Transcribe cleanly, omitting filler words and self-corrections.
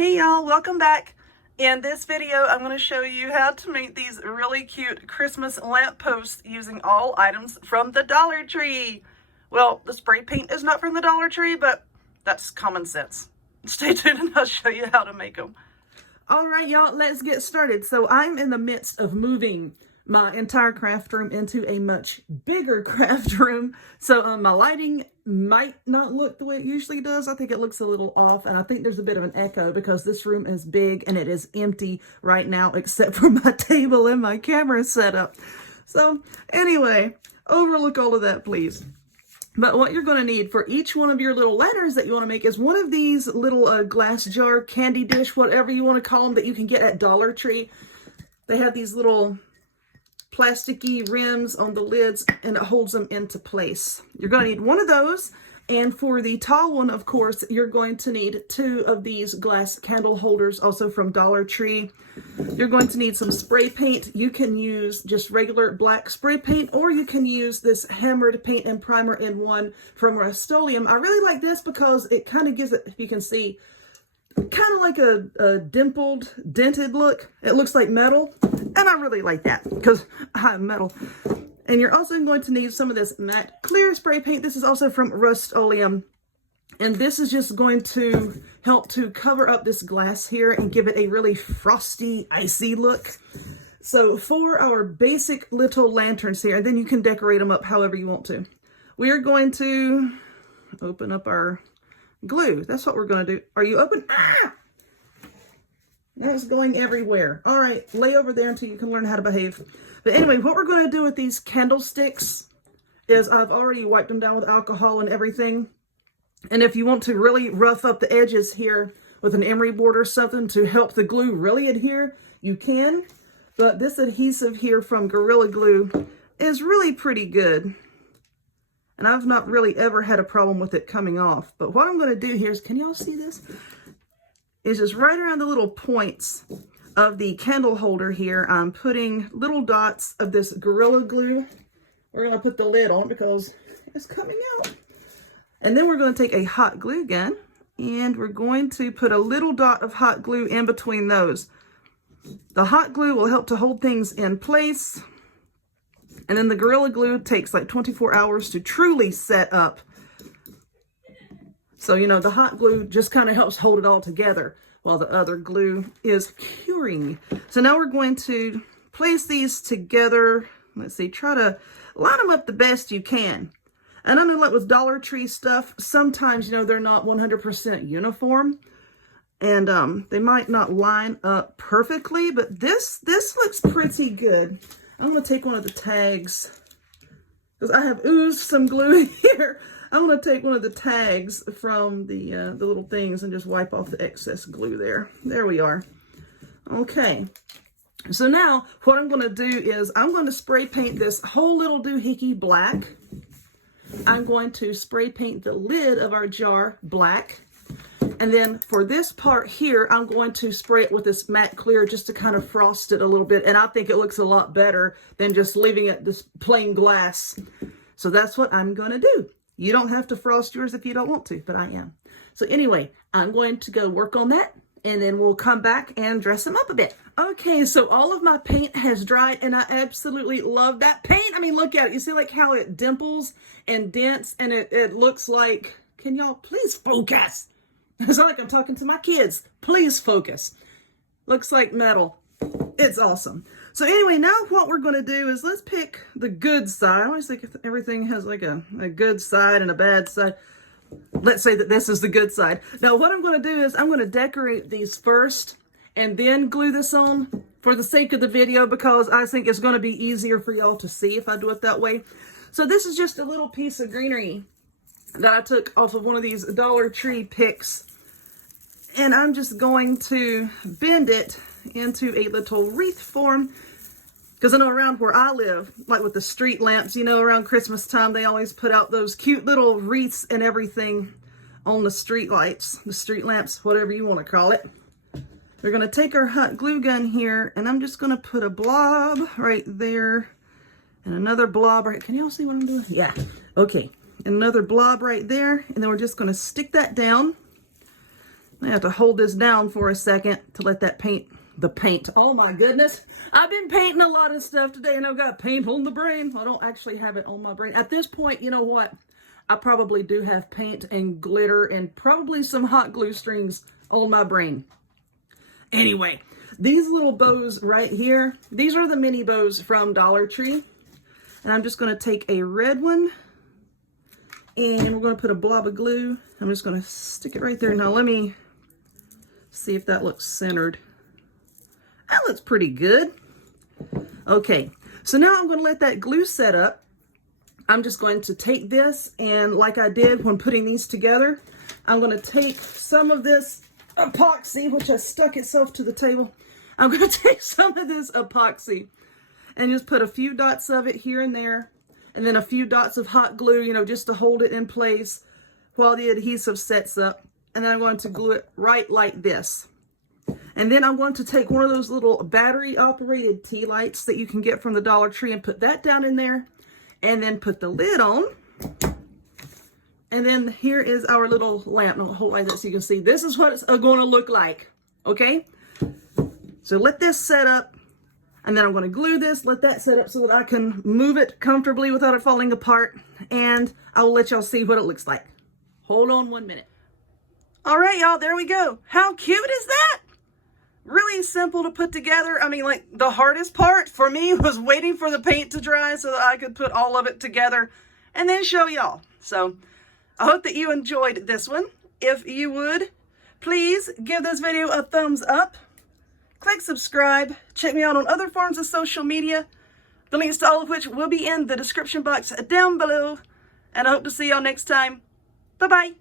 Hey y'all, welcome back. In this video, I'm going to show you how to make these really cute Christmas lamp posts using all items from the Dollar Tree. Well, the spray paint is not from the Dollar Tree, but that's common sense. Stay tuned and I'll show you how to make them. All right, y'all, let's get started. So I'm in the midst of moving my entire craft room into a much bigger craft room. So my lighting might not look the way it usually does. I think it looks a little off, and I think there's a bit of an echo because this room is big and it is empty right now except for my table and my camera setup. So anyway, overlook all of that, please. But what you're going to need for each one of your little letters that you want to make is one of these little glass jar, candy dish, whatever you want to call them, that you can get at Dollar Tree. They have these little plasticky rims on the lids and it holds them into place. You're going to need one of those, and for the tall one, of course, you're going to need 2 of these glass candle holders, also from Dollar Tree. You're going to need some spray paint. You can use just regular black spray paint, or you can use this hammered paint and primer in one from Rust-Oleum. I really like this because it kind of gives it, if you can see, kind of like a dimpled, dented look. It looks like metal, and I really like that because I'm metal. And you're also going to need some of this matte clear spray paint. This is also from Rust-Oleum, and this is just going to help to cover up this glass here and give it a really frosty, icy look. So for our basic little lanterns here, and then you can decorate them up however you want to. We are going to open up our glue. That's what we're going to do. Are you open? Ah! Now it's going everywhere. All right, lay over there until you can learn how to behave. But anyway, what we're going to do with these candlesticks is I've already wiped them down with alcohol and everything. And if you want to really rough up the edges here with an emery board or something to help the glue really adhere, you can. But this adhesive here from Gorilla Glue is really pretty good. And I've not really ever had a problem with it coming off. But what I'm going to do here is, can y'all see this? Is just right around the little points of the candle holder here, I'm putting little dots of this Gorilla Glue. We're going to put the lid on because it's coming out. And then we're going to take a hot glue gun and we're going to put a little dot of hot glue in between those. The hot glue will help to hold things in place. And then the Gorilla Glue takes like 24 hours to truly set up. So, you know, the hot glue just kind of helps hold it all together while the other glue is curing. So now we're going to place these together. Let's see, try to line them up the best you can. And I know, like with Dollar Tree stuff, sometimes, you know, they're not 100% uniform. And they might not line up perfectly, but this looks pretty good. I'm going to take one of the tags, because I have oozed some glue here. I'm going to take one of the tags from the little things and just wipe off the excess glue there. There we are. Okay. So now what I'm going to do is I'm going to spray paint this whole little doohickey black. I'm going to spray paint the lid of our jar black. And then for this part here, I'm going to spray it with this matte clear just to kind of frost it a little bit. And I think it looks a lot better than just leaving it this plain glass. So that's what I'm going to do. You don't have to frost yours if you don't want to, but I am. So anyway, I'm going to go work on that, and then we'll come back and dress them up a bit. Okay, so all of my paint has dried, and I absolutely love that paint. I mean, look at it. You see like how it dimples and dents, and it looks like, can y'all please focus? It's like I'm talking to my kids. Please focus. Looks like metal. It's awesome. So anyway, now what we're going to do is let's pick the good side. I always think everything has like a good side and a bad side. Let's say that this is the good side. Now what I'm going to do is I'm going to decorate these first and then glue this on for the sake of the video, because I think it's going to be easier for y'all to see if I do it that way. So this is just a little piece of greenery that I took off of one of these Dollar Tree picks. And I'm just going to bend it into a little wreath form, because I know around where I live, like with the street lamps, you know, around Christmas time, they always put out those cute little wreaths and everything on the street lights, the street lamps, whatever you want to call it. We're going to take our hot glue gun here, and I'm just going to put a blob right there and another blob right. Can y'all see what I'm doing? Yeah. Okay. And another blob right there. And then we're just going to stick that down. I have to hold this down for a second to let that paint, oh my goodness. I've been painting a lot of stuff today and I've got paint on the brain. I don't actually have it on my brain. At this point, you know what? I probably do have paint and glitter and probably some hot glue strings on my brain. Anyway, these little bows right here, these are the mini bows from Dollar Tree. And I'm just going to take a red one and we're going to put a blob of glue. I'm just going to stick it right there. Now let me see if that looks centered. That looks pretty good. Okay, so now I'm going to let that glue set up. I'm just going to take this and like I did when putting these together, I'm going to take some of this epoxy, which has stuck itself to the table. I'm going to take some of this epoxy and just put a few dots of it here and there, and then a few dots of hot glue, you know, just to hold it in place while the adhesive sets up. And then I'm going to glue it right like this. And then I'm going to take one of those little battery operated tea lights that you can get from the Dollar Tree and put that down in there, and then put the lid on. And then here is our little lamp. No, hold like that so you can see. This is what it's going to look like. Okay? So let this set up. And then I'm going to glue this, let that set up so that I can move it comfortably without it falling apart. And I'll let y'all see what it looks like. Hold on 1 minute. All right, y'all, there we go. How cute is that? Really simple to put together. I mean, like, the hardest part for me was waiting for the paint to dry so that I could put all of it together and then show y'all. So I hope that you enjoyed this one. If you would, please give this video a thumbs up. Click subscribe. Check me out on other forms of social media, the links to all of which will be in the description box down below. And I hope to see y'all next time. Bye-bye.